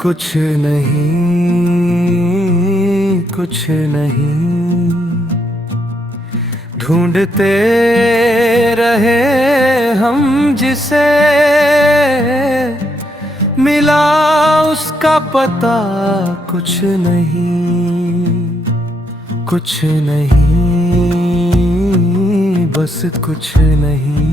कुछ नहीं, कुछ नहीं, ढूंढते रहे हम जिसे मिला उसका पता कुछ नहीं, कुछ नहीं, बस कुछ नहीं।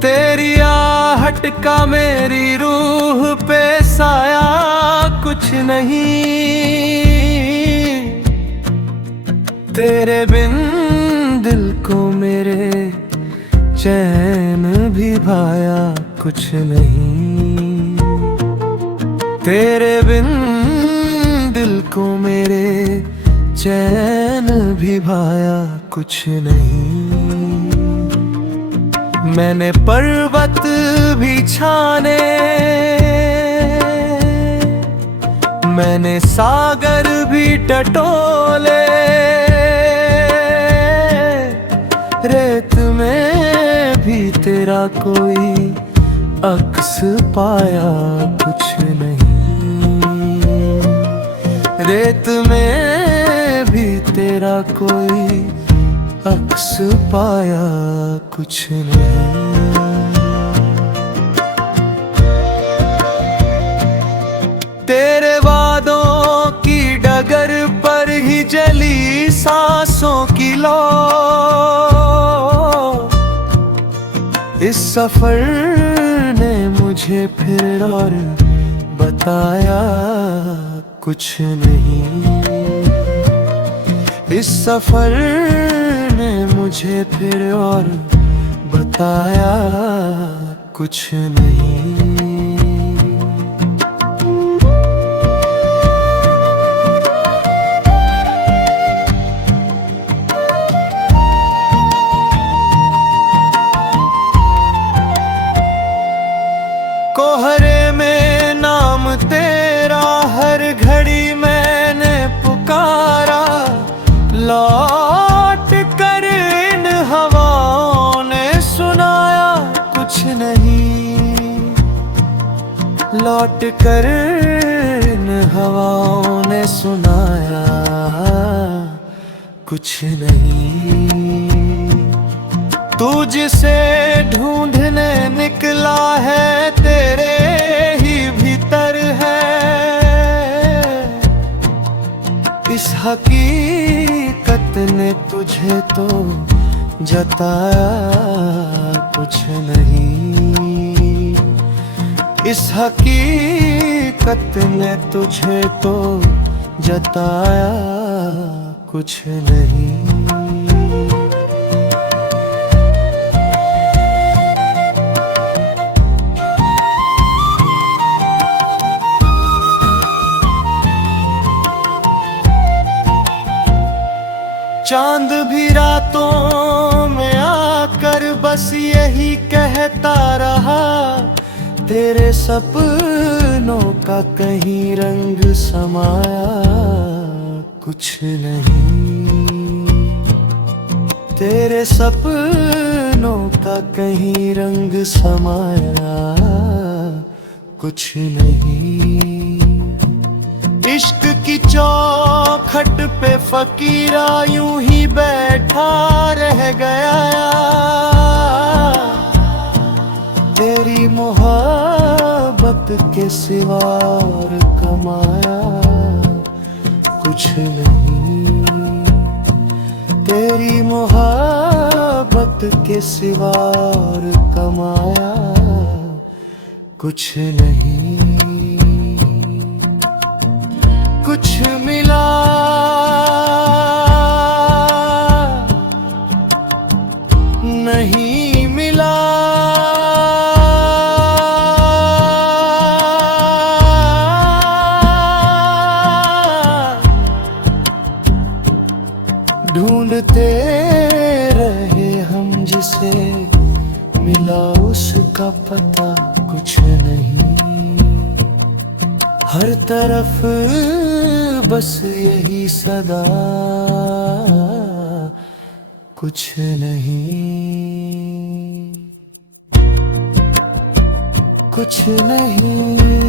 तेरी आहट का मेरी रूह पे साया कुछ नहीं, तेरे बिन दिल को मेरे चैन भी भाया कुछ नहीं, तेरे बिन दिल को मेरे चैन भी भाया कुछ नहीं। मैंने पर्वत भी छाने, मैंने सागर भी टटोले, रेत में भी तेरा कोई अक्स पाया कुछ नहीं, रेत में भी तेरा कोई अक्स पाया कुछ नहीं। तेरे वादों की डगर पर ही जली सांसों की लौ, इस सफर ने मुझे फिर और बताया कुछ नहीं, इस सफर ने मुझे फिर और बताया कुछ नहीं। कोहरे में नाम तेरा हर घड़ी मैंने पुकारा, लौट कर इन हवाओं ने सुनाया कुछ नहीं, लौट कर इन हवाओं ने सुनाया कुछ नहीं। तू जिसे ढूंढने निकला है तेरे ही भीतर है, इस हकीकत ने तुझे तो जताया कुछ नहीं, इस हकीकत ने तुझे तो जताया कुछ नहीं। चांद भी रातों में आकर बस यही कहता रहा, तेरे सपनों का कहीं रंग समाया कुछ नहीं, तेरे सपनों का कहीं रंग समाया कुछ नहीं। इश्क की चौखट पे फकीरा यूं ही बैठा रह गया, तेरी मोहब्बत के सिवा और कमाया कुछ नहीं, तेरी मोहब्बत के सिवा और कमाया कुछ नहीं। कुछ मिला नहीं मिला, ढूंढते रहे हम जिसे मिला उसका पता कुछ नहीं, हर तरफ बस यही सदा कुछ नहीं, कुछ नहीं।